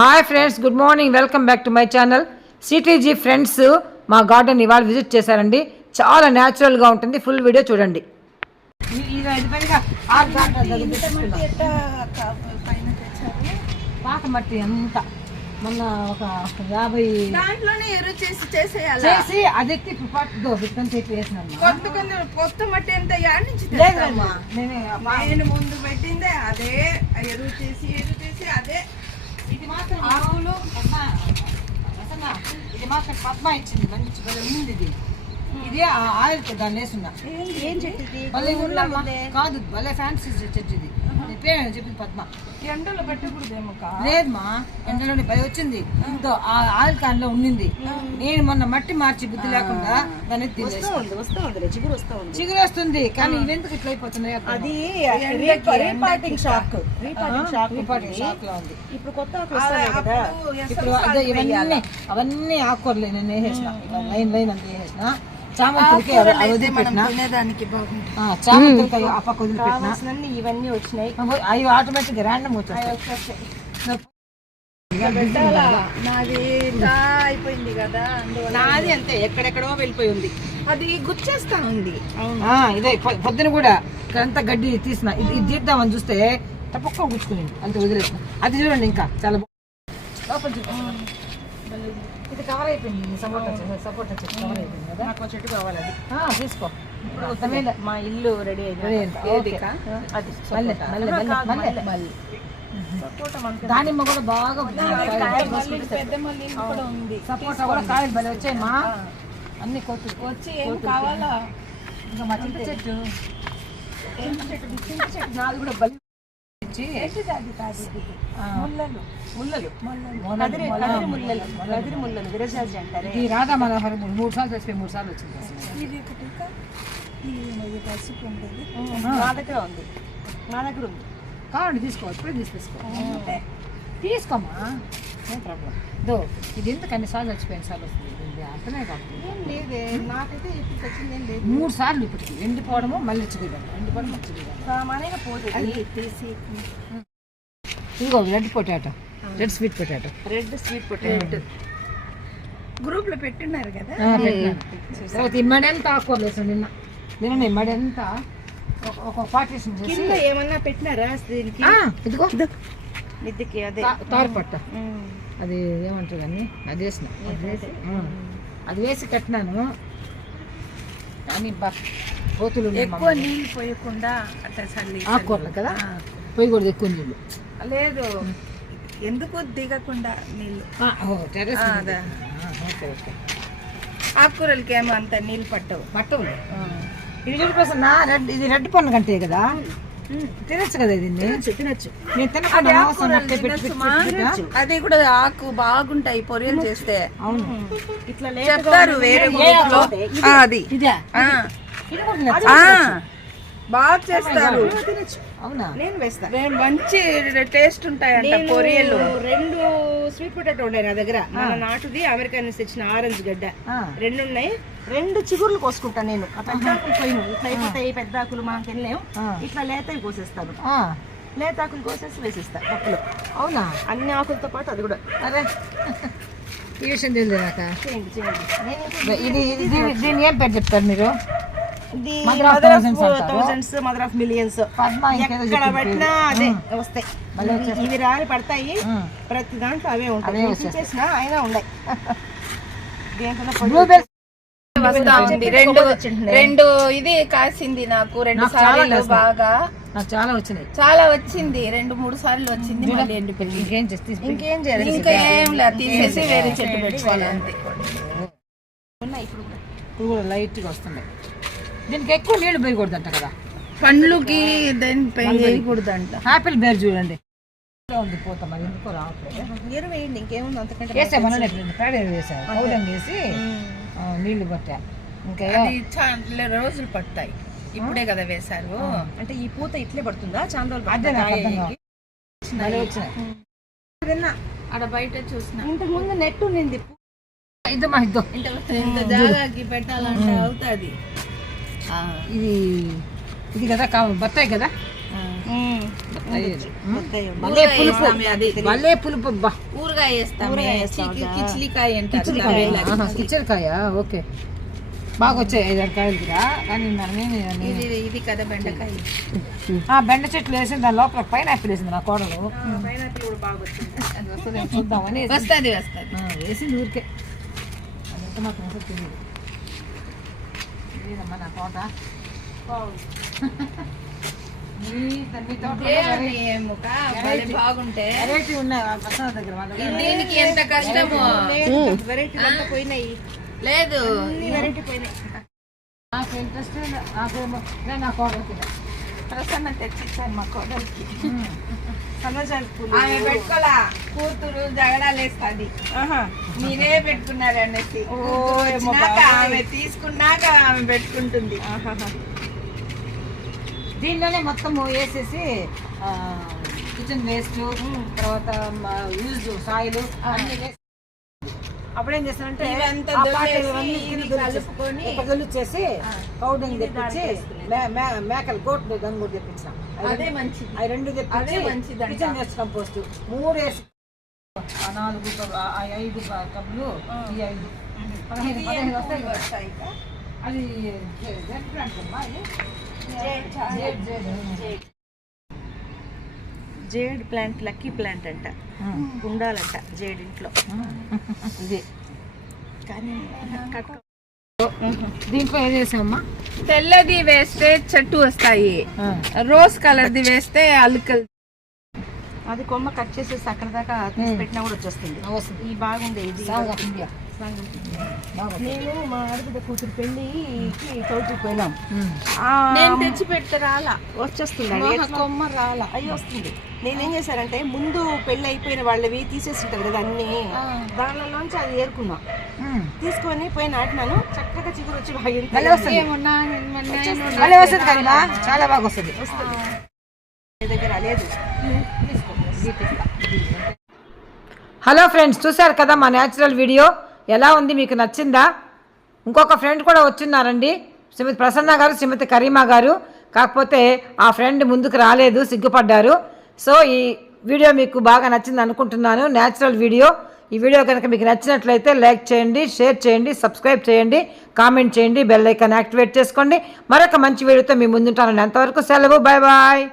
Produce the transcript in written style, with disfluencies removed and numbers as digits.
Hi friends, good morning. Welcome back to my channel. CTG friends మా garden ఇవాళ visit చేశారండి. చాలా న్యాచురల్గా ఉంటుంది. ఫుల్ వీడియో చూడండి. పాత మట్టి అంతా మొన్న ఒక 50 దాంట్లోనే ఎరువు చేసేయాలి. చేసి అది ఎత్తి విత్తనం చెప్పి వేసినాను. కొత్త మట్టి ఎంత నుంచి నేను ముందు పెట్టిందే అదే ఎరువు చేసి అదే. ఇది మాత్రం ఆకులు ఇది మాత్రం పద్మ ఇచ్చింది. మంచి ఉంది ఇది. ఇది ఆయిల్ దాన్ని వేసున్నా కాదు, భలే ఫ్యాన్సీ చెట్టు ఇది. చెప్పింది పద్మ. ఎండలో పెట్టకూడదేమో లేదమ్మా, ఎండలోనే పై వచ్చింది. ఆయిల్ క్యాన్ లో ఉండింది. నేను మొన్న మట్టి మార్చి బుద్ధి లేకుండా దాన్ని చిగురు వస్తుంది. కానీ ఇవెందుకు ఇట్లా అయిపోతున్నాయి? అది షాక్ లో ఉంది. ఇప్పుడు అదే ఇవన్నీ అవన్నీ ఆకుకూరలు నేను వేసేసిన. లైన్ అంతా వేసేసిన. చామంతికి తినేదానికి చామంతికి ఆ పక్క వదిలిపెట్టిన. ఇవన్నీ వచ్చినాయి. అవి ఆటోమేటిక్ ర్యాండమ్ వచ్చాయి. నాది అయిపోయింది కదా, నాది అంతే ఎక్కడెక్కడో వెళ్ళిపోయి ఉంది. అది గుచ్చేస్తా ఉంది. ఇదే పొద్దున కూడా ఇక్కడంతా గడ్డి తీసిన. ఇది తీద్దామని చూస్తే తప్పక గుచ్చుకునింది, అంతే వదిలేసిన. అది చూడండి ఇంకా చాలా ఇది కవర్ అయిపోయింది. సపోర్ట్ చెట్టు కవర్ అయిపోయింది కదా. నాకు చెట్టు కావాలి, అది తీసుకో. మా ఇల్లు రెడీ అయింది. దానిమ్మ కూడా బాగా పెద్ద మళ్ళీ కూడా ఉంది. సపోటా కూడా కాయలు భలే వచ్చాయమ్మా. అన్ని కొత్త వచ్చి ఏం కావాలా? ఇంకా మా చింత చెట్టు నాది కూడా బలి విరజాజి అంటారు. ఈ రాధా మనోహర్ 3 సార్లు చచ్చిపోయి 3 సార్లు వచ్చింది. ఇది పసుపు ఉంటుంది. నా దగ్గర ఉంది. కావండి తీసుకో, ఇప్పుడే తీసుకోమ్మా, ఏం ప్రాబ్లం. ఇది ఎందుకు అన్ని సార్లు చచ్చిపోయిన సార్లు వస్తుంది? అర్థమే కాదు. లేదే, నాకైతే ఇప్పుడు వచ్చింది ఏం లేదు. 3 సార్లు ఇప్పటికి ఎండిపోవడము మళ్ళీ చిగురు ఎండిపోవడం సామాన్యంగా పోతుంది. తీసి ఇదిగో red potato, red sweet potato group లో పెట్టున్నారు కదా. తర్వాత ఇమ్మడంతా ఆకుకూరలు వేసాను నిన్న ఇమ్మడంతా ఒక పార్టీషన్ చేసి ఏమన్నా పెట్టినారా దీనికి? ఇదిగో మిద్దికి అదే తారుపట్ట, అది ఏమంటారు కానీ అది వేసిన. అది వేసి కట్టినాను. కానీ పోతులు ఎక్కువ నీళ్ళు పోయకుండా అట్లా చల్లి ఆకుకూరలు కదా, పోయకూడదు ఎక్కువ నీళ్ళు. లేదు, ఎందుకు దిగకుండా నీళ్ళు. ఆకుకూరలకి ఏమో అంత నీళ్ళు పట్టవు. ఇది చూడిపోతున్నా ఇది రెడ్ పొన్ను కంటే కదా, తినచ్చు కదా. ఇది తినచ్చు. నేను తినకుండా అది కూడా ఆకు బాగుంటాయి పొరియలు చేస్తే. అవును, ఇట్లా చెప్తారు వేరే అది బాగా చేస్తారు. అవునా, నేను వేస్తాను. మంచి టేస్ట్ ఉంటాయంట పొరియలు. 2 స్వీట్ పొటాటో ఉన్నాయి నా దగ్గర. మన నాటుది అమెరికా నుంచి తెచ్చిన ఆరెంజ్ గడ్డ 2 ఉన్నాయి. 2 చిగుర్లు కోసుకుంటా నేను. పెద్దాకులు పోయిన ఇట్లా అయిపోతాయి. పెద్దాకులు మనకి వెళ్ళలేము. ఇట్లా లేతవి కోసేస్తాను. లేతాకులు కోసేసి వేసేస్తా పప్పులో. అవునా, అన్ని ఆకులతో పాటు అది కూడా. అరే ఈ విషయం తెలియదు. దీన్ని ఏం పేరు చెప్తారు మీరు? Mother of millions. ఎక్కడ పెట్టినా అదే వస్తాయి. ఇవి రాని పడతాయి. ప్రతి దాంట్లో అవే ఉంటాయి. చేసినా అయినా ఉన్నాయి. రెండు ఇది కాసింది నాకు. 2 సార్లు బాగా చాలా వచ్చినాయి. చాలా వచ్చింది. 2-3 సార్లు వచ్చింది. మళ్ళీ ఎండిపోయింది. ఇంకేం చేయాలి? ఇంకేం లేదు, తీసేసి వేరే చెట్టు పెట్టుకోవాలి అంతే. ఇప్పుడు కూడా లైట్గా వస్తున్నాయి. దీనికి ఎక్కువ నీళ్లు వేయకూడదంట కదా, పండ్లుకి దానిపై వేయకూడదంట. ఆపిల్ బేర్ చూడండి పోతాం. మరి ఎందుకో రావట్లేదు. ఎరువు వేయండి, ఇంకేముంది అంతకంటే. వేసామని పేడ వేసాను, పౌడం వేసి నీళ్లు పట్టా. ఇంకా 2 రోజులు పడతాయి. ఇప్పుడే కదా వేశారు. అంటే ఈ పూత ఇట్లే పడుతుందా? చాందోలు అక్కడ బయట చూసిన. ఇంతకు ముందు నెట్ ఉంది. ఇంత జాగాకి పెట్టాలంటే అవుతుంది. ఇది కదా బత్తాయి కదా, భలే పులుపు భలే పులుపు అబ్బా ఊరగాయ వేస్తాము కిచిలికాయ అంటారు కిచడికాయ ఓకే బాగా వచ్చాయి 5-6 కాయలు కూడా కానీ ఇది కదా బెండకాయ బెండ చెట్లు వేసింది దాని లోపల పైనాపిల్ వేసింది నా కోడలు పైనాపిల్ కూడా బాగా వచ్చింది చూద్దామని వస్తుంది వేసింది ఊరికే అది ఎంత మాత్రం వస్తుందో తెలియదు లేదమ్మా నా తోట బాగుంటే వెరైటీ ఉన్నాయి ప్రసాద్ దగ్గర వాళ్ళ దగ్గర. దీనికి ఎంత కష్టమో వెరైటీ అంతా పోయినాయి లేదు వెరైటీ పోయినాయి నాకు ఇంట్రెస్ట్ నాకేమో నేను నా కోడలికి ప్రసన్న తెచ్చిస్తాను మా కోడలికి సన్నజాజి పూలు ఆమె పెట్టుకోలా కూతురు జగడాలు వేస్తుంది మీరే పెట్టుకున్నారు అనేసి ఆమె తీసుకున్నాక ఆమె పెట్టుకుంటుంది దీనిలోనే మొత్తం వేసేసి కిచెన్ వేస్ట్ తర్వాత యూజ్ సాయిల్ అన్ని వేసి అప్పుడేం చేస్తానంటే ఇవంతా కలుపుకొని చేసి పౌడర్ తెప్పించి మేకలు గోట్లు గంగూరు తెప్పించిన అదే మంచిది అవి 2 తెప్పించి అదే మంచిదంట. కిచెన్ వేస్ట్ కంపోస్ట్ 3 వేసి 4 5 టబ్లు ఈ 5 15 వస్తాయి కదా. అది జెట్ ప్లాంట్ అమ్మా ఇది జేడ్ ప్లాంట్ లక్కీ ప్లాంట్ అంట ఉండాలంట జేడ్ ఇంట్లో ఇది కానీ దీంట్లో ఏం చేసామమ్మా తెల్లది వేస్తే చెట్టు వస్తాయి రోజ్ కలర్ది వేస్తే అల్లుకలు అది కొమ్మ కట్ చేసేసి అక్కడ దాకా తీసి పెట్టినా కూడా వచ్చేస్తుంది వస్తుంది ఈ బాగుండే ఇది సాంగ్ ఆఫ్ ఇండియా నేను మా ఆడబిడ్డ కూతురు పెళ్ళికి చౌటుకి పోయినాం నేను తెచ్చి పెడితే రాలా వచ్చేస్తుంది కొమ్మ రాలా అయ్యి వస్తుంది నేనేం చేశానంటే ముందు పెళ్లి అయిపోయిన వాళ్ళవి తీసేస్తుంటారు కదా అన్ని దానిలోంచి అది ఏరుకున్నా తీసుకొని పోయి నాటినాను చక్కగా చిగురు వచ్చి మళ్ళీ వస్తుంది కదా చాలా బాగా వస్తుంది దగ్గర లేదు హలో ఫ్రెండ్స్ చూశారు కదా మా న్యాచురల్ వీడియో ఎలా ఉంది మీకు నచ్చిందా ఇంకొక ఫ్రెండ్ కూడా వచ్చిన్నారండి శ్రీమతి ప్రసన్న గారు శ్రీమతి కరీమా గారు కాకపోతే ఆ ఫ్రెండ్ ముందుకు రాలేదు సిగ్గుపడ్డారు సో ఈ వీడియో మీకు బాగా నచ్చింది అనుకుంటున్నాను న్యాచురల్ వీడియో ఈ వీడియో కనుక మీకు నచ్చినట్లయితే లైక్ చేయండి షేర్ చేయండి సబ్స్క్రైబ్ చేయండి కామెంట్ చేయండి బెల్ ఐకాన్ యాక్టివేట్ చేసుకోండి మరొక మంచి వీడియోతో మీ ముందుంటాను అంతవరకు సెలవు బాయ్ బాయ్